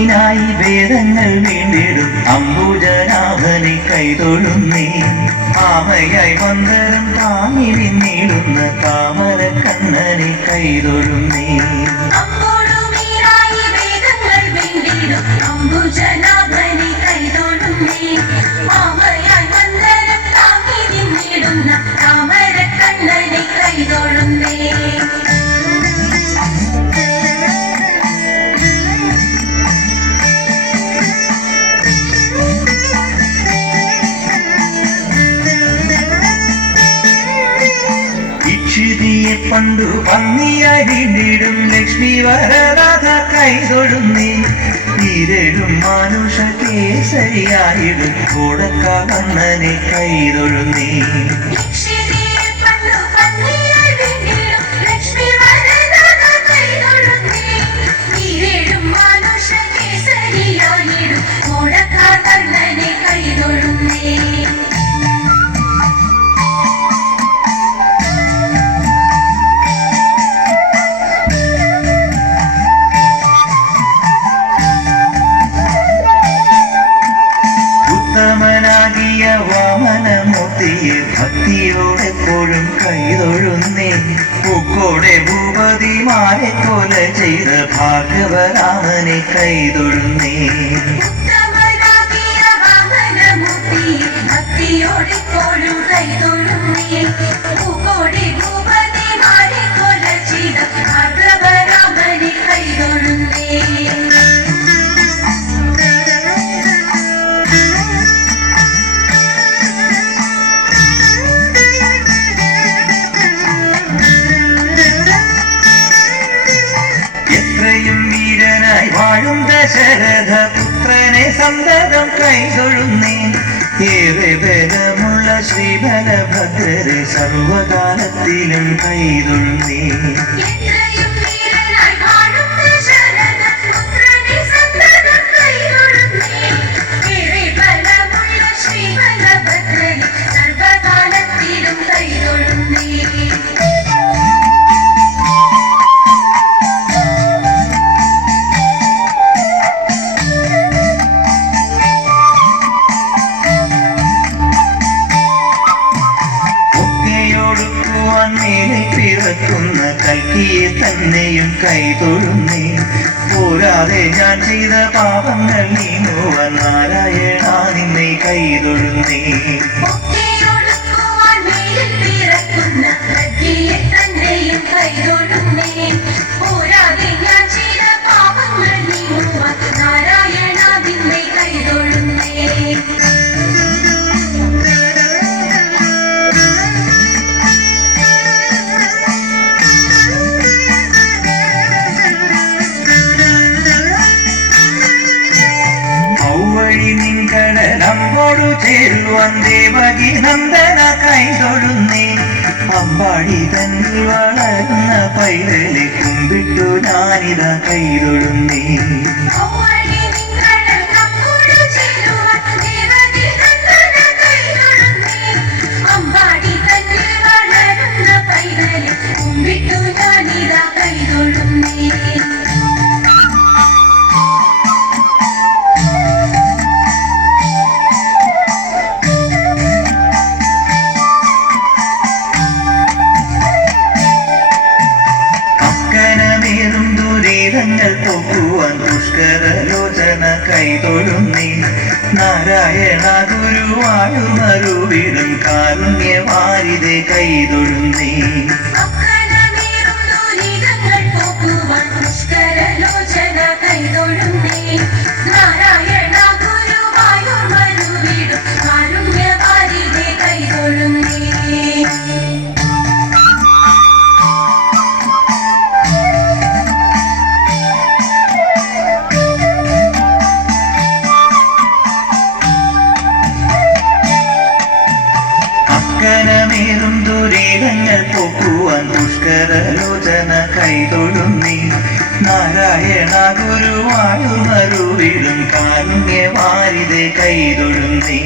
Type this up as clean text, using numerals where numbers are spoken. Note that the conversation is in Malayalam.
മീനായി വേദങ്ങൾ വീണ്ടിടും അംബുജനാഭനെ കൈതൊഴുന്നേ. ആമയായി വന്നരം താങ്ങി നിന്നിടുന്ന താമര കണ്ണനെ കൈതൊഴുന്നേ. അംബുജനാഭനെ കൈതൊഴുന്നേ. ആമയായി വന്നരം താങ്ങി നിന്നിടുന്ന താമര കണ്ണനെ കൈതൊഴുന്നേ. ഇക്ഷിതിയെ പണ്ടു പന്നിയായി വീണ്ടിടും ലക്ഷ്മി വരദാത കൈതൊഴുന്നേ. ഈരടും മാനുഷ കേസരിയായിടും കോടക്കാകണ്ണനെ കൈതൊഴുന്നേ. ഉത്തമനാകിയ വാമനമൂർത്തിയെ ഭക്തിയോടെപ്പോഴും കൈതൊഴുന്നേ. പൂക്കോടെ ഭൂപതിമാരെ കൊല ചെയ്ത ഭാർഗവരാമനെ കൈതൊഴുന്നേ. ഭക്തിയോടെപ്പോഴും കൈതൊഴുന്നേ. പൂക്കോടെ ഭൂപതിമാരെ കൊല ചെയ്ത ഭാർഗവരാമനെ കൈതൊഴുന്നേ. എത്രയും വീരനായി വാഴും ദശരഥ പുത്രനെ സന്തതം കൈതൊഴുന്നേ. ഏറെ ബലമുള്ള ശ്രീബലഭദ്രരെ സർവകാലത്തിലും കൈതൊഴുന്നേ. മേലെ പിറക്കുന്ന കൽക്കിയെ തന്നെയും കൈതൊഴുന്നേ. പോരാതെ ഞാൻ ചെയ്ത പാപങ്ങൾ നീങ്ങുവാൻ നാരായണ നിന്നെ കൈതൊഴുന്നേ. നമ്മോടു ചേരുവാൻ ദേവകി നന്ദന കൈതൊഴുന്നേ. അമ്പാടി തന്നിൽ വളരുന്ന പൈതലെ കുമ്പിട്ടു ഞാനിതാ കൈതൊഴുന്നേ. ദുരിതങ്ങൾ പോക്കുവാൻ പുഷ്കരലോചന കൈതൊഴുന്നേ. നാരായണ ഗുരുവായൂരരുവിടും കാരുണ്യവാരിതെ കൈതൊഴുന്നേ. അക്കനമേറും ദുരിതങ്ങൾ പോക്കുവാൻ പുഷ്കരലോചന കൈതൊഴുന്നേ. നാരായണ ഗുരുവായൂരരുവിടും കാരുണ്യവാരിതെ കൈതൊഴുന്നേ.